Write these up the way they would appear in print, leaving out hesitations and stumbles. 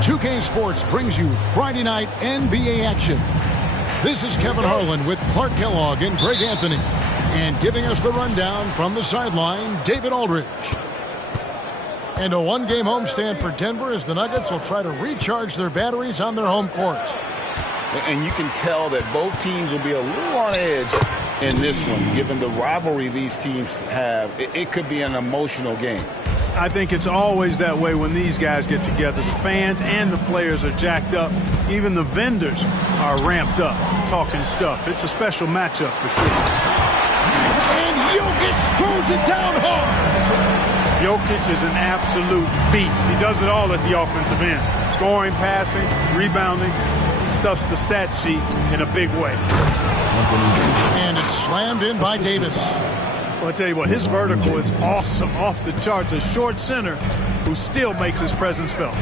2K Sports brings you Friday night NBA action. This is Kevin Harlan with Clark Kellogg and Greg Anthony. And giving us the rundown from the sideline, David Aldridge. And a one-game homestand for Denver as the Nuggets will try to recharge their batteries on their home court. And you can tell that both teams will be a little on edge in this one. Given the rivalry these teams have, it could be an emotional game. I think it's always that way when these guys get together. The fans and the players are jacked up. Even the vendors are ramped up, talking stuff. It's a special matchup for sure. And Jokic throws it down hard. Jokic is an absolute beast. He does it all at the offensive end. Scoring, passing, rebounding. He stuffs the stat sheet in a big way. And it's slammed in by Davis. Well, I tell you what, his vertical is awesome, off the charts. A short center who still makes his presence felt.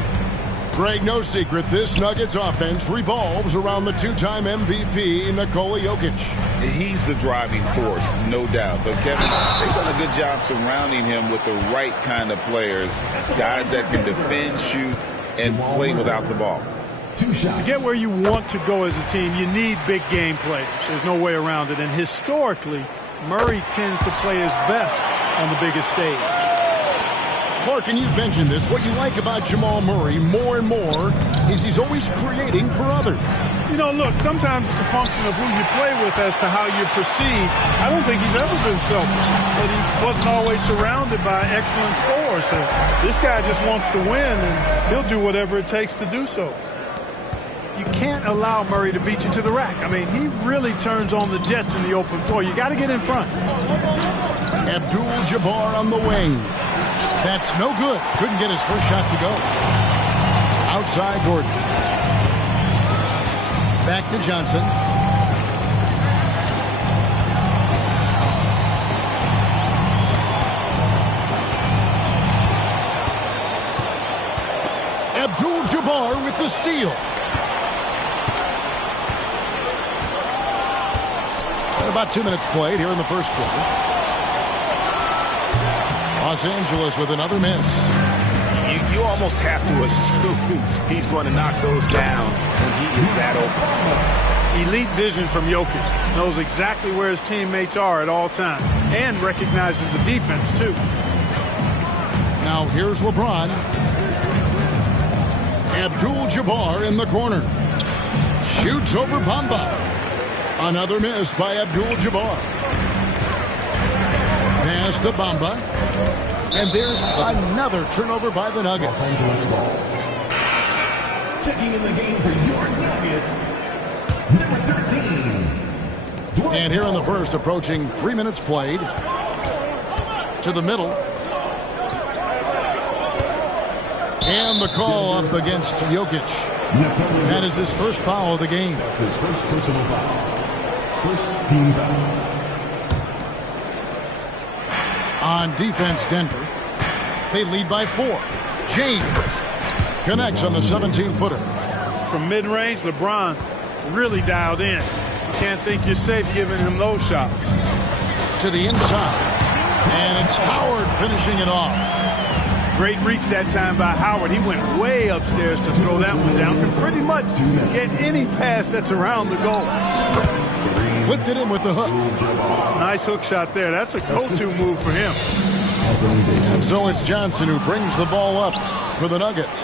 Greg, no secret, this Nuggets offense revolves around the two-time MVP, Nikola Jokic. He's the driving force, no doubt. But, Kevin, they've done a good job surrounding him with the right kind of players, guys that can defend, shoot, and play without the ball. To get where you want to go as a team, you need big game players. There's no way around it. And historically, Murray tends to play his best on the biggest stage. Clark, and you've mentioned this, what you like about Jamal Murray more and more is he's always creating for others. You know, look, sometimes it's a function of who you play with as to how you're perceived. I don't think he's ever been selfish, but he wasn't always surrounded by excellent scorers. So this guy just wants to win, and he'll do whatever it takes to do so. You can't allow Murray to beat you to the rack. I mean, he really turns on the Jets in the open floor. You got to get in front. Abdul-Jabbar on the wing. That's no good. Couldn't get his first shot to go. Outside Gordon. Back to Johnson. Abdul-Jabbar with the steal. About 2 minutes played here in the first quarter. Los Angeles with another miss. You almost have to assume he's going to knock those down when he is that open. Elite vision from Jokic. Knows exactly where his teammates are at all times. And recognizes the defense, too. Now here's LeBron. Abdul-Jabbar in the corner. Shoots over Bamba. Another miss by Abdul-Jabbar. Pass to Bamba. And there's another turnover by the Nuggets. Checking in the game for your Nuggets, number 13. And here in the first, approaching 3 minutes played. To the middle. And the call up against Jokic. That is his first foul of the game. That's his first personal foul. First team foul. On defense, Denver. They lead by 4. James connects on the 17-footer. From mid-range, LeBron really dialed in. You can't think you're safe giving him those shots. To the inside. And it's Howard finishing it off. Great reach that time by Howard. He went way upstairs to throw that one down. Can pretty much get any pass that's around the goal. flipped it in with the hook. Nice hook shot there. That's a go-to move for him. And so it's Johnson who brings the ball up for the Nuggets.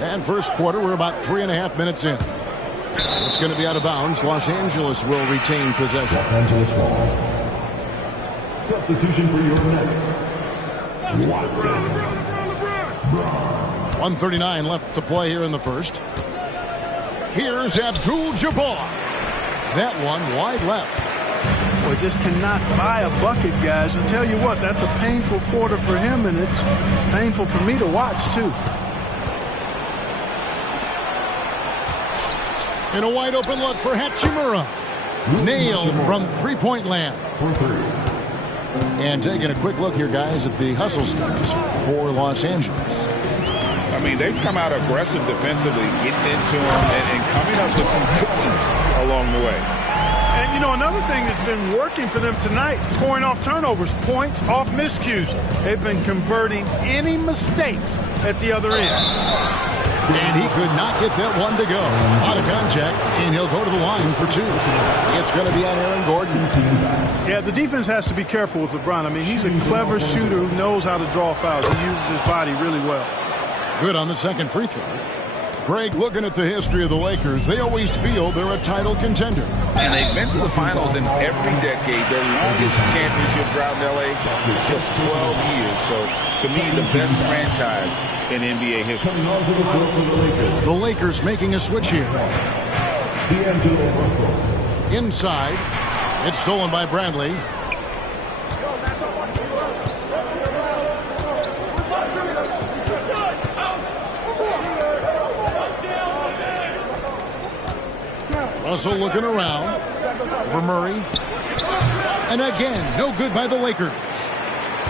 And first quarter, we're about 3.5 minutes in. It's going to be out of bounds. Los Angeles will retain possession. Los Angeles ball. Substitution for your Nuggets. Watson. 1:39 left to play here in the first. Here's Abdul-Jabbar. That one wide left. Boy, just cannot buy a bucket, guys. I'll tell you what, that's a painful quarter for him, and it's painful for me to watch, too. And a wide open look for Hachimura. Nailed from three-point land. For three. And taking a quick look here, guys, at the hustle stats for Los Angeles. I mean, they've come out aggressive defensively, getting into them and coming up with some cookies along the way. And, you know, another thing that's been working for them tonight, scoring off turnovers, points off miscues. They've been converting any mistakes at the other end. And he could not get that one to go. Out of contact, and he'll go to the line for two. It's going to be on Aaron Gordon. Yeah, the defense has to be careful with LeBron. I mean, he's a clever shooter who knows how to draw fouls. He uses his body really well. Good on the second free throw. Greg, looking at the history of the Lakers, they always feel they're a title contender. And they've been to the finals in every decade. Their longest championship drought in L.A. is just 12 years. So, to me, the best franchise in NBA history. The Lakers making a switch here. D'Angelo Russell. Inside. It's stolen by Bradley. Russell looking around for Murray. And again, no good by the Lakers.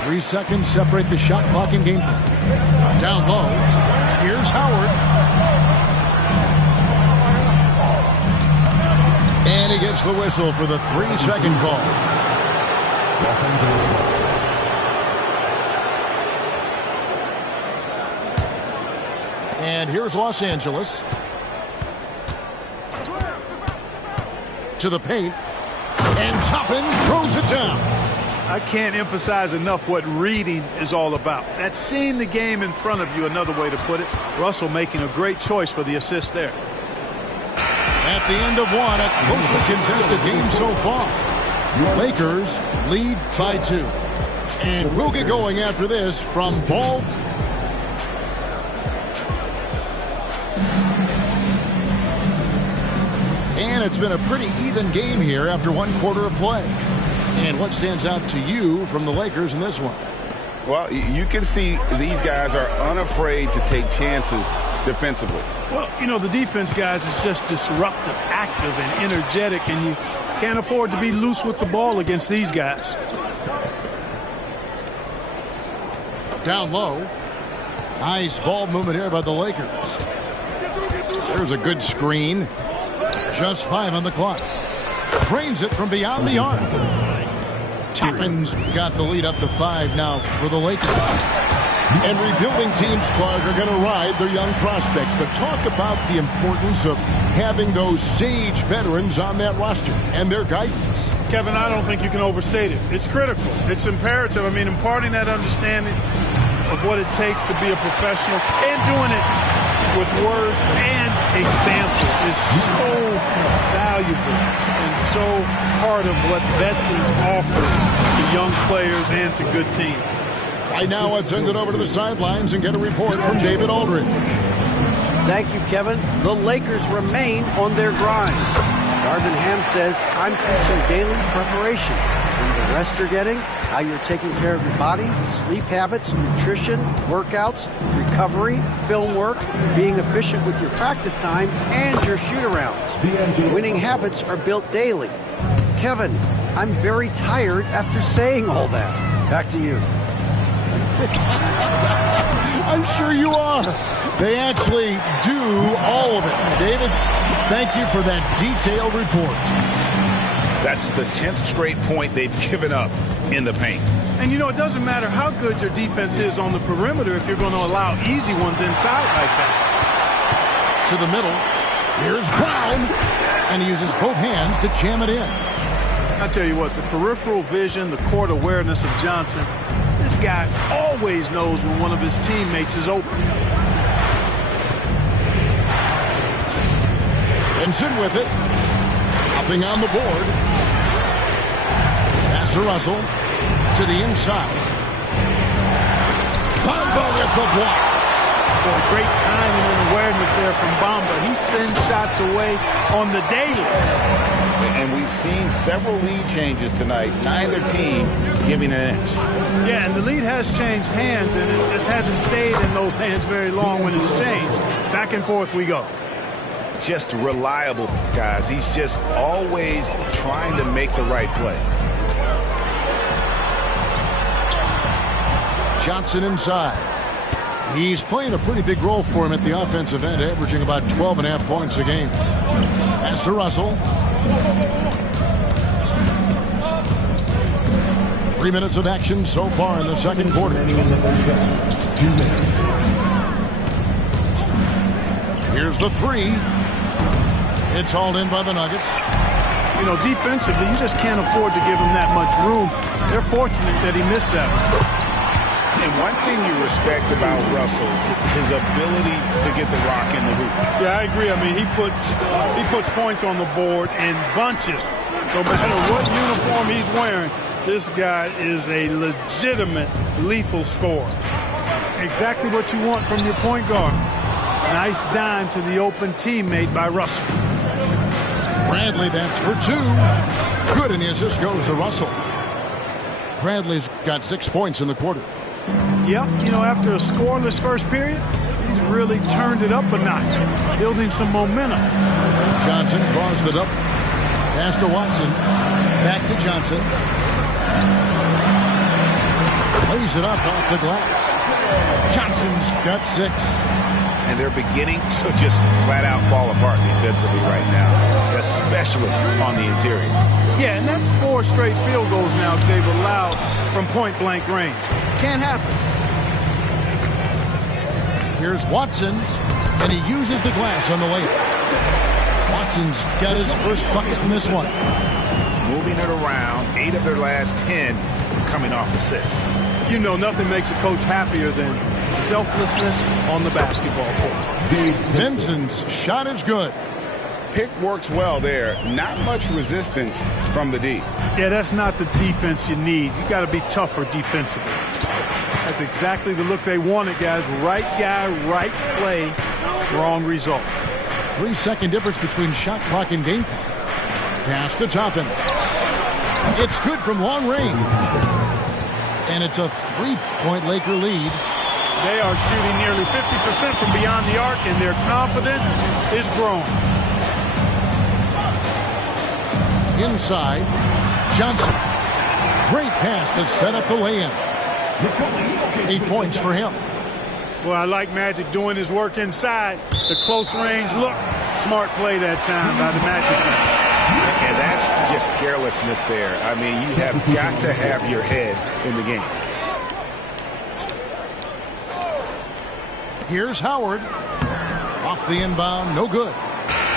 3 seconds separate the shot clock and game clock. Down low. Here's Howard. And he gets the whistle for the 3-second call. Los Angeles ball. And here's Los Angeles. To the paint. And Toppin throws it down. I can't emphasize enough what reading is all about. That's seeing the game in front of you, another way to put it. Russell making a great choice for the assist there. At the end of one, a closely contested game so far. Lakers lead by 2. And we'll get going after this from Ball. And it's been a pretty even game here after 1 quarter of play. And what stands out to you from the Lakers in this one? Well, you can see these guys are unafraid to take chances defensively. Well, you know, the defense, guys, is just disruptive, active, and energetic, and you can't afford to be loose with the ball against these guys. Down low. Nice ball movement here by the Lakers. There's a good screen. Just 5 on the clock. Drains it from beyond the arc. Toppin's got the lead up to 5 now for the Lakers. And rebuilding teams, Clark, are going to ride their young prospects. But talk about the importance of having those sage veterans on that roster and their guidance. Kevin, I don't think you can overstate it. It's critical. It's imperative. I mean, imparting that understanding of what it takes to be a professional and doing it with words and example is so valuable and so part of what veterans offer to young players and to good teams. Right now, let's send it over to the sidelines and get a report from David Aldridge. Thank you, Kevin. The Lakers remain on their grind. Darvin Ham says, I'm preaching daily preparation. And the rest you're getting, how you're taking care of your body, sleep habits, nutrition, workouts, recovery, film work, being efficient with your practice time, and your shoot-arounds. Winning habits are built daily. Kevin, I'm very tired after saying all that. Back to you. I'm sure you are. They actually do all of it. David, thank you for that detailed report. That's the 10th straight point they've given up in the paint. And, you know, it doesn't matter how good your defense is on the perimeter if you're going to allow easy ones inside like that. To the middle. Here's Brown, and he uses both hands to jam it in. I tell you what, the peripheral vision, the court awareness of Johnson, this guy always knows when one of his teammates is open. Benson with it. Nothing on the board. Pass to Russell. To the inside. Bamba with the block. Boy, great timing and awareness there from Bamba. He sends shots away on the daily. And we've seen several lead changes tonight. Neither team giving an inch. Yeah, and the lead has changed hands, and it just hasn't stayed in those hands very long when it's changed. Back and forth we go. Just reliable, guys. He's just always trying to make the right play. Johnson inside. He's playing a pretty big role for him at the offensive end, averaging about 12.5 points a game. Pass to Russell. 3 minutes of action so far in the second quarter. 2 minutes. Here's the three. It's hauled in by the Nuggets. You know, defensively, you just can't afford to give him that much room. They're fortunate that he missed that one. And one thing you respect about Russell, his ability to get the rock in the hoop. Yeah, I agree. I mean, he puts points on the board in bunches. No matter what uniform he's wearing, this guy is a legitimate lethal scorer. Exactly what you want from your point guard. Nice dime to the open teammate by Russell. Bradley, that's for two. Good, and the assist goes to Russell. Bradley's got 6 points in the quarter. Yep, you know, after a scoreless first period, he's really turned it up a notch, building some momentum. Johnson draws the double. Pass to Watson. Back to Johnson. Plays it up off the glass. Johnson's got 6. And they're beginning to just flat out fall apart defensively right now, especially on the interior. Yeah, and that's 4 straight field goals now they've allowed from point-blank range. Can't happen. Here's Watson, and he uses the glass on the layup. Watson's got his first bucket in this one. Moving it around, 8 of their last 10 coming off assists. You know, nothing makes a coach happier than selflessness on the basketball court. Vincent's shot is good. Pick works well there. Not much resistance from the D. Yeah, that's not the defense you need. You got to be tougher defensively. That's exactly the look they wanted, guys. Right guy, right play, wrong result. 3-second difference between shot clock and game clock. Pass to Toppin. It's good from long range. And it's a 3-point Laker lead. They are shooting nearly 50% from beyond the arc, and their confidence is growing. Inside, Johnson. Great pass to set up the lay-in. 8 points for him. Well, I like Magic doing his work inside. The close range look. Smart play that time by the Magic. And that's just carelessness there. I mean, you have got to have your head in the game. Here's Howard. Off the inbound, no good.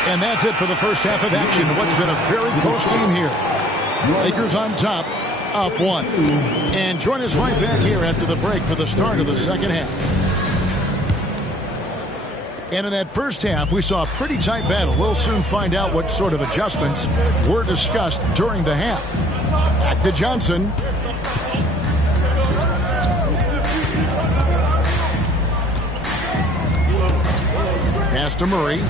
And that's it for the first half of action. What's been a very close game here. Lakers on top, up 1. And join us right back here after the break for the start of the second half. And in that first half, we saw a pretty tight battle. We'll soon find out what sort of adjustments were discussed during the half. Back to Johnson. Pass to Murray.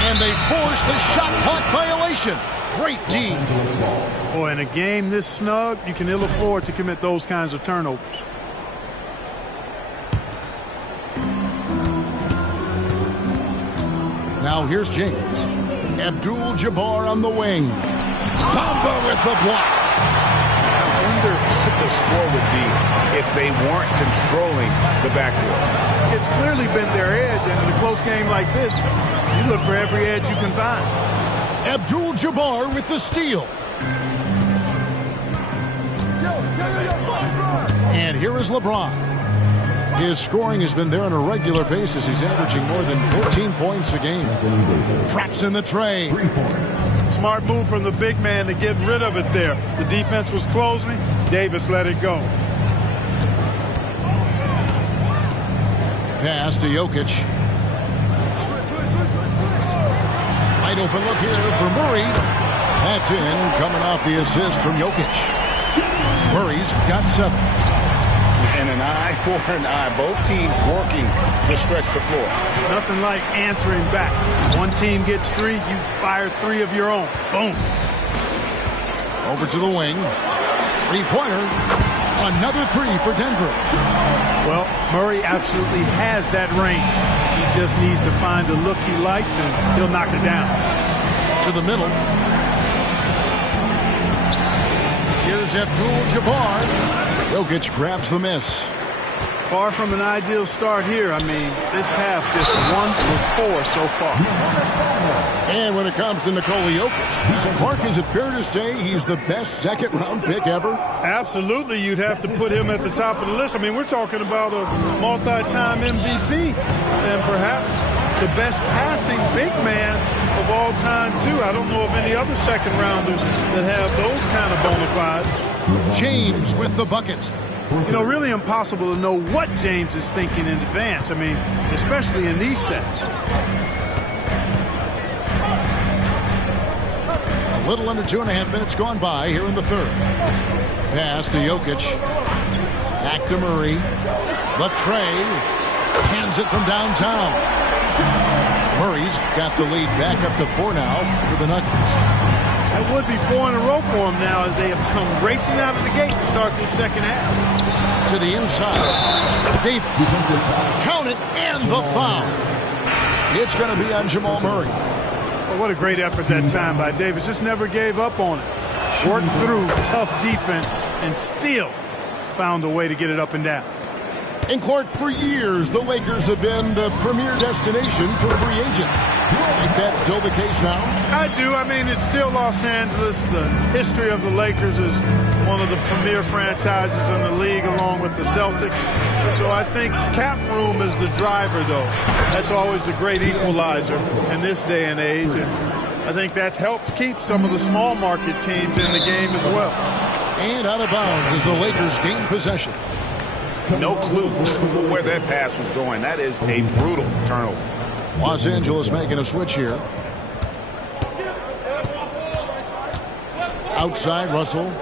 And they force the shot clock violation. Great D. Boy, in a game this snug, you can ill afford to commit those kinds of turnovers. Now here's James. Abdul-Jabbar on the wing. Bamba with the block. I wonder what the score would be if they weren't controlling the backboard. It's clearly been their edge, and in a close game like this, you look for every edge you can find. Abdul-Jabbar with the steal. And here is LeBron. His scoring has been there on a regular basis. He's averaging more than 14 points a game. Traps in the tray. Smart move from the big man to get rid of it there. The defense was closing. Davis let it go. Pass to Jokic. Wide open look here for Murray. That's in, coming off the assist from Jokic. Murray's got 7. And an eye for an eye. Both teams working to stretch the floor. Nothing like answering back. One team gets 3, you fire 3 of your own. Boom. Over to the wing. 3-pointer. Another 3 for Denver. Well, Murray absolutely has that range. He just needs to find the look he likes, and he'll knock it down. To the middle. Here's Abdul-Jabbar. Jokic grabs the miss. Far from an ideal start here. I mean, this half just 1 for 4 so far. And when it comes to Nikola Jokic, Clark, is it fair to say he's the best second-round pick ever? Absolutely, you'd have to put him at the top of the list. I mean, we're talking about a multi-time MVP and perhaps the best passing big man of all time, too. I don't know of any other second-rounders that have those kind of bona fides. James with the bucket. You know, really impossible to know what James is thinking in advance. I mean, especially in these sets. A little under 2.5 minutes gone by here in the third. Pass to Jokic. Back to Murray. The tray. Hands it from downtown. Murray's got the lead back up to 4 now for the Nuggets. That would be 4 in a row for them now as they have come racing out of the gate to start this second half. To the inside. Davis. Count it, and the foul. It's going to be on Jamal Murray. Well, what a great effort that time by Davis. Just never gave up on it. Worked through tough defense and still found a way to get it up and down. And Clark, for years, the Lakers have been the premier destination for free agents. Do you think that's still the case now? I do. I mean, it's still Los Angeles. The history of the Lakers is one of the premier franchises in the league along with the Celtics. So I think cap room is the driver, though. That's always the great equalizer in this day and age. And I think that helps keep some of the small market teams in the game as well. And out of bounds as the Lakers gain possession. No clue where that pass was going. That is a brutal turnover. Los Angeles making a switch here. Outside, Russell.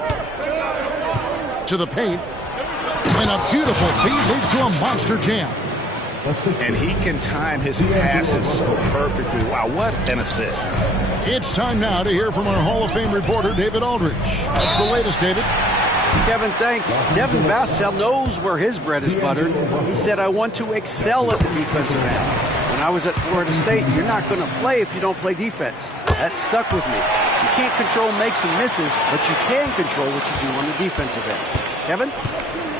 To the paint. And a beautiful feed leads to a monster jam. And he can time his passes so perfectly. Wow, what an assist. It's time now to hear from our Hall of Fame reporter, David Aldridge. What's the latest, David? Kevin, thanks. Devin Vassell knows where his bread is buttered. He said, I want to excel at the defensive end. When I was at Florida State, you're not going to play if you don't play defense. That stuck with me. You can't control makes and misses, but you can control what you do on the defensive end. Kevin?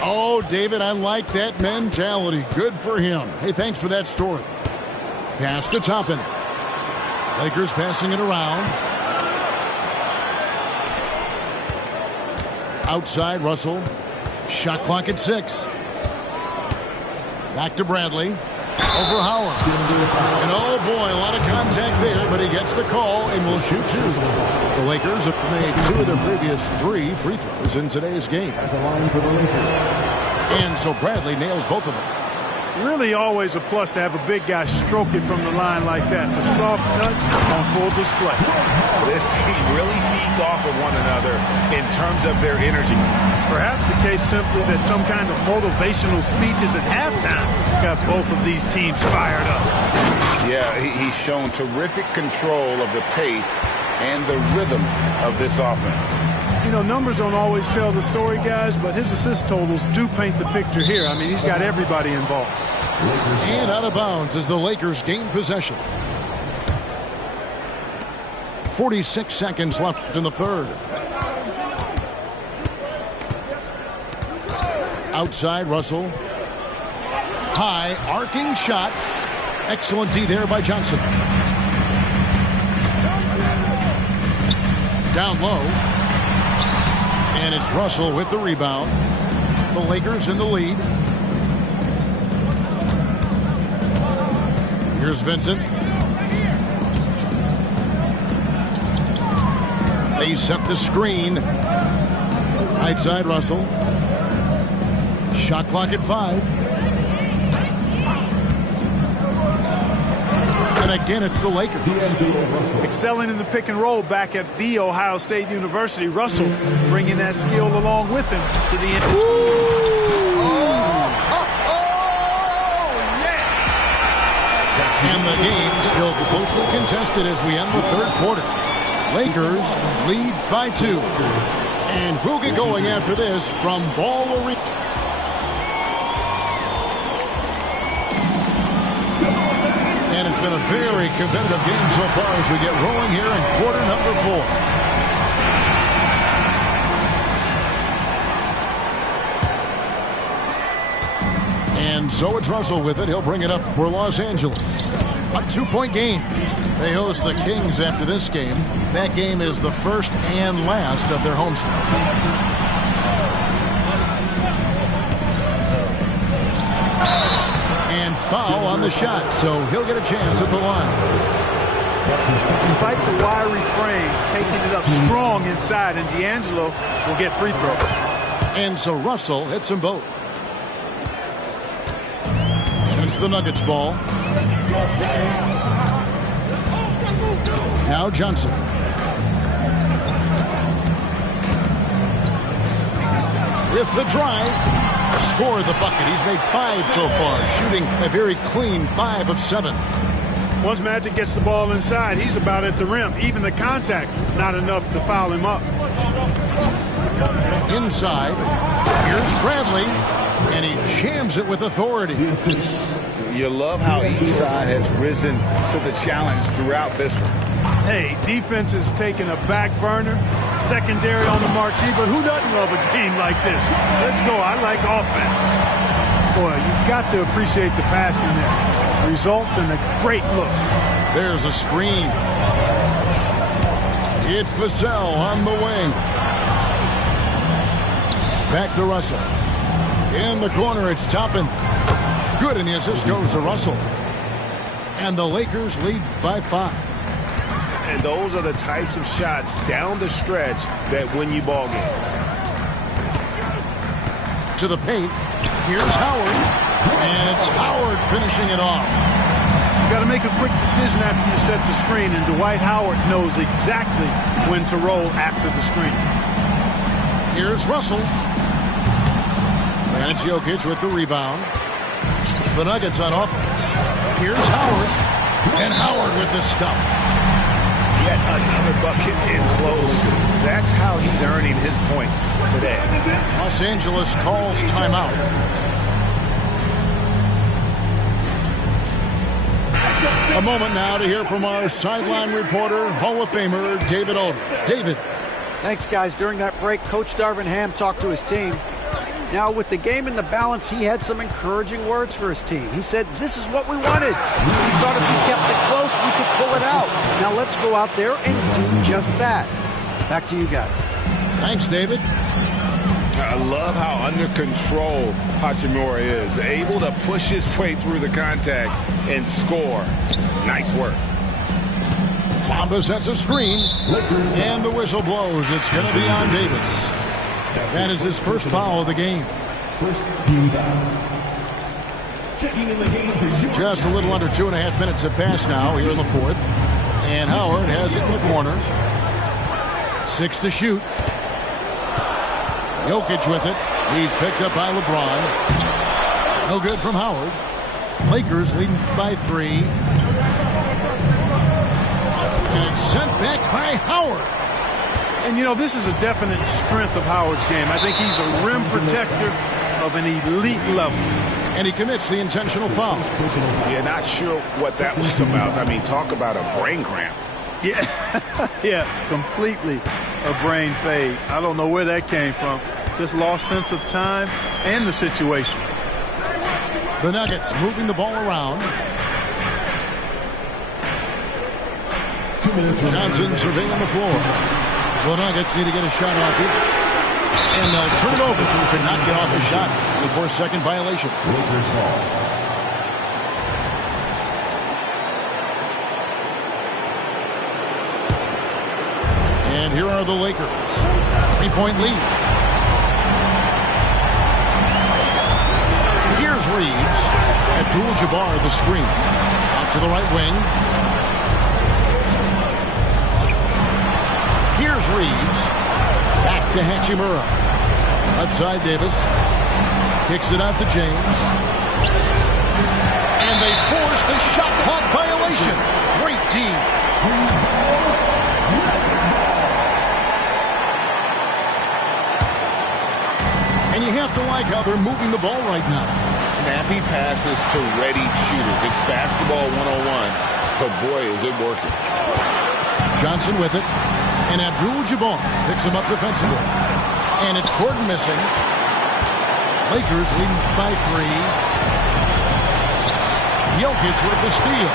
Oh, David, I like that mentality. Good for him. Hey, thanks for that story. Pass to Toppin. Lakers passing it around. Outside, Russell. Shot clock at 6. Back to Bradley. Over Howard. And oh boy, a lot of contact there, but he gets the call and will shoot 2. The Lakers have made 2 of their previous 3 free throws in today's game. And so Bradley nails both of them. Really always a plus to have a big guy stroke it from the line like that. The soft touch on full display. This team really feeds off of one another in terms of their energy. Perhaps the case simply that some kind of motivational speeches at halftime got both of these teams fired up. Yeah, he's shown terrific control of the pace and the rhythm of this offense. You know, numbers don't always tell the story, guys, but his assist totals do paint the picture here. I mean, he's got everybody involved. And out of bounds as the Lakers gain possession. 46 seconds left in the third. Outside, Russell. High, arcing shot. Excellent D there by Johnson. Down low. And it's Russell with the rebound. The Lakers in the lead. Here's Vincent. They set the screen. Right side, Russell. Shot clock at 5. And again, it's the Lakers. Excelling in the pick and roll back at The Ohio State University. Russell bringing that skill along with him to the end. And the game still closely contested as we end the third quarter. Lakers lead by 2. And we'll get going after this from Ball Arena. And it's been a very competitive game so far as we get rolling here in quarter number 4. And so it's Russell with it. He'll bring it up for Los Angeles. A 2-point game. They host the Kings after this game. That game is the first and last of their homestand. And foul on the shot, so he'll get a chance at the line. Despite the wiry frame, taking it up strong inside, and D'Angelo will get free throws. And so Russell hits them both. It's the Nuggets ball. Now Johnson. With the drive. Scored the bucket. He's made 5 so far, shooting a very clean 5 of 7. Once Magic gets the ball inside, he's about at the rim. Even the contact, not enough to foul him up. Inside. Here's Bradley. And he jams it with authority. You love how each side has risen to the challenge throughout this one. Hey, defense is taking a back burner, secondary on the marquee, but who doesn't love a game like this? Let's go. I like offense. Boy, you've got to appreciate the passing there. Results in a great look. There's a screen. It's Vassell on the wing. Back to Russell. In the corner, it's Toppin. Good, and the assist goes to Russell. And the Lakers lead by 5. And those are the types of shots down the stretch that win you ball game. To the paint. Here's Howard. And it's Howard finishing it off. You got to make a quick decision after you set the screen, and Dwight Howard knows exactly when to roll after the screen. Here's Russell. And it's Jokic with the rebound. The Nuggets on offense. Here's Howard. And Howard with the stuff. Yet another bucket in close. That's how he's earning his points today. Los Angeles calls timeout. A moment now to hear from our sideline reporter, Hall of Famer David Aldridge. David. Thanks, guys. During that break, Coach Darvin Ham talked to his team. Now, with the game in the balance, he had some encouraging words for his team. He said, this is what we wanted. We thought if we kept it close, we could pull it out. Now let's go out there and do just that. Back to you guys. Thanks, David. I love how under control Hachimura is. Able to push his way through the contact and score. Nice work. Bamba sets a screen. And the whistle blows. It's going to be on Davis. That is his first foul of the game. First team foul. Checking in the game for you. Just a little under 2.5 minutes have passed now here in the fourth. And Howard has it in the corner. 6 to shoot. Jokic with it. He's picked up by LeBron. No good from Howard. Lakers leading by 3. And it's sent back by Howard. And, you know, this is a definite strength of Howard's game. I think he's a rim protector of an elite level. And he commits the intentional foul. Yeah, not sure what that was about. I mean, talk about a brain cramp. Yeah, yeah, completely a brain fade. I don't know where that came from. Just lost sense of time and the situation. The Nuggets moving the ball around. Johnson surveying the floor. The Nuggets need to get a shot off here. And they'll turn it over. Could not get off a shot. 24-second violation. Lakers ball. And here are the Lakers. 3-point lead. Here's Reeves. Abdul-Jabbar the screen. Out to the right wing. Here's Reeves. Back to Hachimura. Left side Davis. Kicks it out to James. And they force the shot clock violation. Great team. And you have to like how they're moving the ball right now. Snappy passes to ready shooters. It's basketball 101, but boy, is it working. Johnson with it. And Abdul-Jabbar picks him up defensively. And it's Gordon missing. Lakers leading by 3. Jokic with the steal.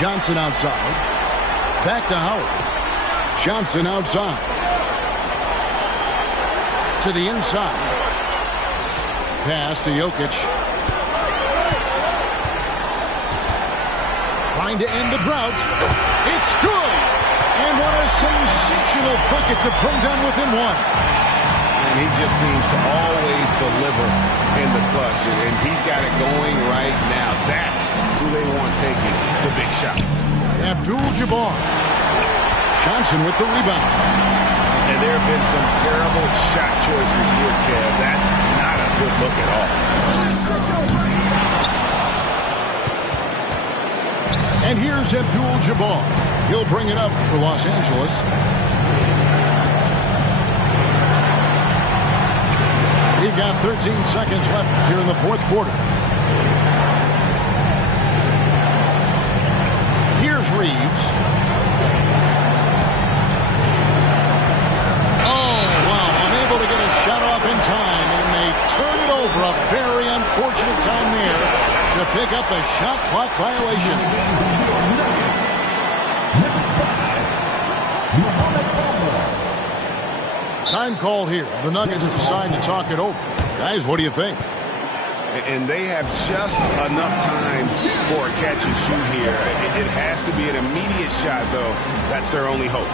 Johnson outside. Back to Howard. Johnson outside. To the inside. Pass to Jokic. Trying to end the drought. It's good. And what a sensational bucket to bring them within one. And he just seems to always deliver in the clutch. And he's got it going right now. That's who they want taking the big shot. Abdul-Jabbar. Johnson with the rebound. And there have been some terrible shot choices here, Kev. That's not a good look at all. And here's Abdul-Jabbar. He'll bring it up for Los Angeles. We've got 13 seconds left here in the fourth quarter. Here's Reeves. Oh, wow. Unable to get a shot off in time, and they turn it over. A very unfortunate time there to pick up the shot clock violation. Time call here. The Nuggets decide to talk it over. Guys, what do you think? And they have just enough time for a catch and shoot here. It has to be an immediate shot, though. That's their only hope.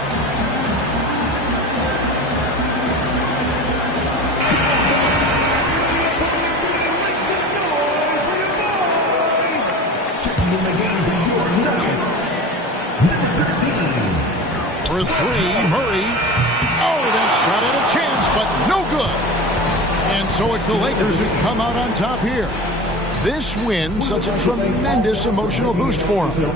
For 3, Murray. Oh, that shot had a chance, but no good. And so it's the Lakers who come out on top here. This win, such a tremendous emotional boost for them.